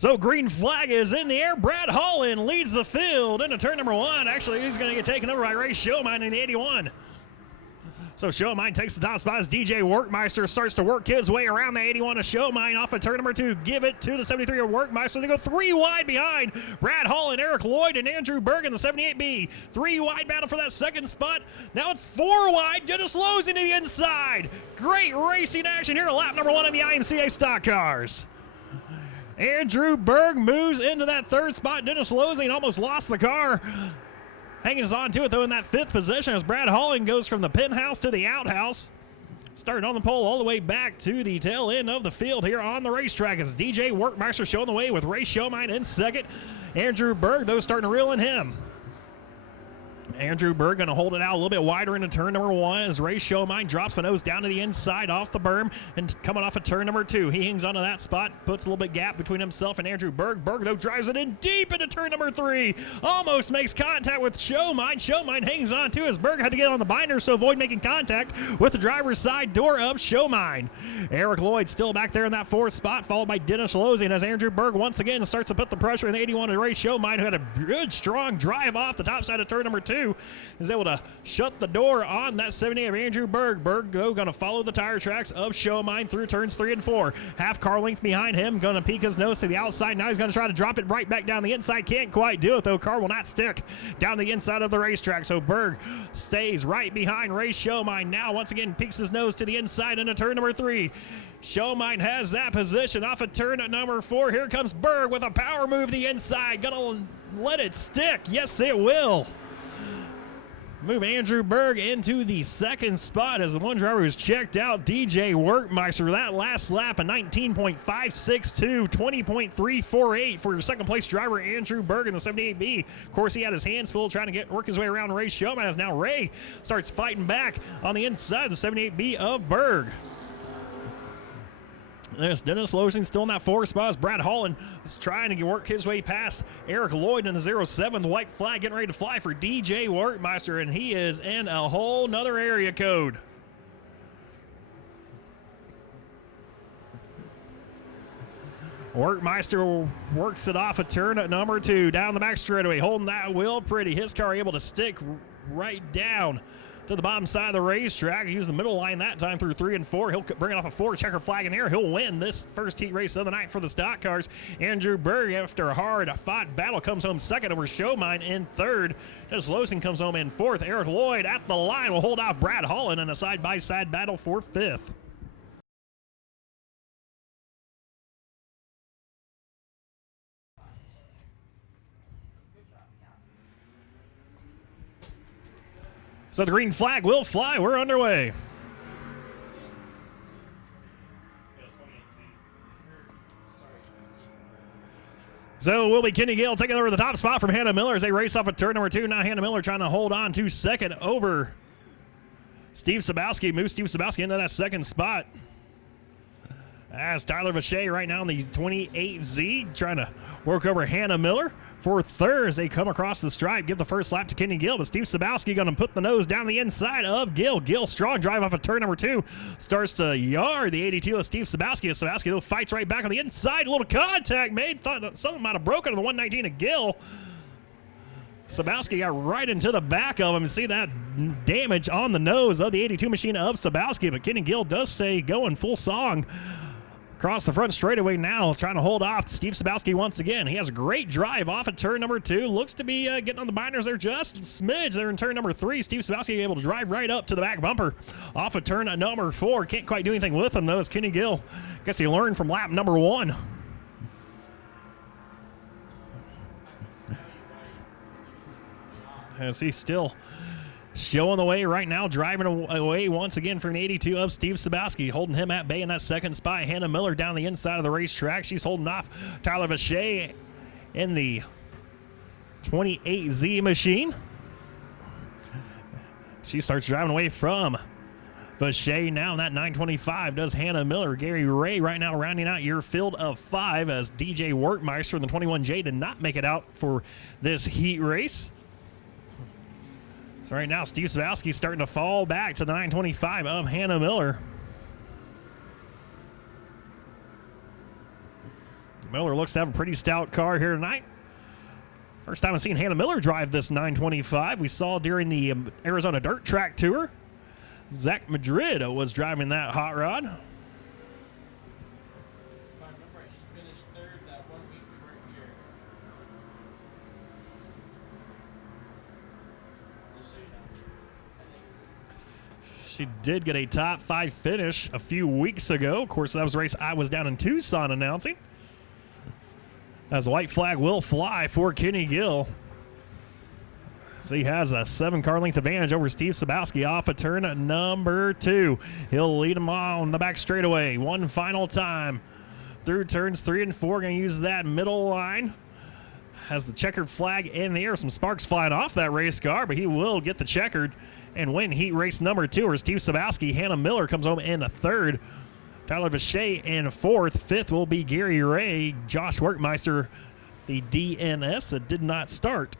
So green flag is in the air. Brad Holland leads the field into turn number 1. Actually, he's going to get taken over by Ray Showmine in the 81. So Showmine takes the top spot as DJ Workmeister starts to work his way around the 81 of Showmine off of turn number 2. Give it to the 73 of Workmeister. They go 3 wide behind Brad Holland, Eric Lloyd, and Andrew Berg in the 78B. 3 wide battle for that second spot. Now it's 4 wide. Dennis Lowe's into the inside. Great racing action here at lap number 1 in the IMCA stock cars. Andrew Berg moves into that third spot. Dennis Losing almost lost the car. Hanging on to it, though, in that 5th position as Brad Holland goes from the penthouse to the outhouse. Starting on the pole all the way back to the tail end of the field here on the racetrack as DJ Workmeister showing the way with Ray Showmine in second. Andrew Berg, though, starting to reel in him. Andrew Berg going to hold it out a little bit wider into turn number 1 as Ray Showmine drops the nose down to the inside off the berm and coming off of turn number 2. He hangs onto that spot, puts a little bit gap between himself and Andrew Berg. Berg, though, drives it in deep into turn number 3. Almost makes contact with Showmine. Showmine hangs on to as Berg had to get on the binders to avoid making contact with the driver's side door of Showmine. Eric Lloyd still back there in that 4th spot, followed by Dennis Losing as Andrew Berg once again starts to put the pressure in the 81 of Ray Showmine, who had a good, strong drive off the top side of turn number 2. Is able to shut the door on that 70 of Andrew Berg. Berg, though, going to follow the tire tracks of Showmine through turns 3 and 4. Half car length behind him, going to peek his nose to the outside. Now he's going to try to drop it right back down the inside. Can't quite do it, though. Car will not stick down the inside of the racetrack. So Berg stays right behind Ray Showmine. Now, once again, peeks his nose to the inside into turn number 3. Showmine has that position off of turn at number 4. Here comes Berg with a power move to the inside. Gonna let it stick. Yes, it will. Move Andrew Berg into the 2nd spot as the one driver who's checked out, DJ Workmeister. That last lap, a 19.562, 20.348 for your 2nd place driver, Andrew Berg in the 78B. Of course, he had his hands full trying to work his way around Ray Showmine as now Ray starts fighting back on the inside of the 78B of Berg. There's Dennis Losing still in that 4th spot as Brad Holland is trying to work his way past Eric Lloyd in the 07. The white flag getting ready to fly for DJ Workmeister, and he is in a whole nother area code. Workmeister works it off a turn at number 2 down the back straightaway, holding that wheel pretty. His car able to stick right down to the bottom side of the racetrack. He used the middle line that time through 3 and 4. He'll bring it off a 4 checker flag in there. He'll win this first heat race of the night for the stock cars. Andrew Berg, after a hard-fought battle, comes home 2nd over Showmine in 3rd. Dennis Losing comes home in 4th. Eric Lloyd at the line will hold off Brad Holland in a side-by-side battle for 5th. So the green flag will fly. We're underway. So will be Kenny Gale taking over the top spot from Hannah Miller as they race off at turn number 2. Now Hannah Miller trying to hold on to 2nd over Steve Sabowski. Moves Steve Sabowski into that 2nd spot. As Tyler Vache right now in the 28Z trying to work over Hannah Miller. For 3rd as they come across the stripe, give the first lap to Kenny Gill, but Steve Sabowski going to put the nose down the inside of Gill. Gill, strong drive off of turn number 2, starts to yard the 82 of Steve Sabowski. Sabowski, though, fights right back on the inside. A little contact made. Thought something might have broken on the 119 of Gill. Sabowski got right into the back of him. See that damage on the nose of the 82 machine of Sabowski, but Kenny Gill does say going full song. Across the front straightaway now, trying to hold off Steve Sabowski once again. He has a great drive off at turn number 2. Looks to be getting on the binders there just a smidge there in turn number 3. Steve Sabowski able to drive right up to the back bumper off of turn number 4. Can't quite do anything with him, though, as Kenny Gill, I guess he learned from lap number 1. As he's still showing the way right now, driving away once again from the 82 of Steve Sabowski, holding him at bay in that 2nd spot. Hannah Miller down the inside of the racetrack. She's holding off Tyler Vache in the 28Z machine. She starts driving away from Vache now in that 925 does Hannah Miller. Gary Ray right now rounding out your field of 5 as DJ Workmeister in the 21J did not make it out for this heat race. So right now, Steve Sabowski starting to fall back to the 925 of Hannah Miller. Miller looks to have a pretty stout car here tonight. First time I've seen Hannah Miller drive this 925. We saw during the Arizona Dirt Track Tour. Zach Madrid was driving that hot rod. If I remember right, she finished third that 1 week we weren't here. Just so you know. I think it's She did get a top 5 finish a few weeks ago. Of course, that was a race I was down in Tucson announcing. As the white flag will fly for Kenny Gill. So he has a 7-car length advantage over Steve Sabowski off of turn number 2. He'll lead him on the back straightaway one final time. Through turns 3 and 4, going to use that middle line. Has the checkered flag in the air. Some sparks flying off that race car, but he will get the checkered and win heat race number 2. Or Steve Sabowski, Hannah Miller comes home in a 3rd. Tyler Vichet in 4th. 5th will be Gary Ray. Josh Workmeister, the DNS, did not start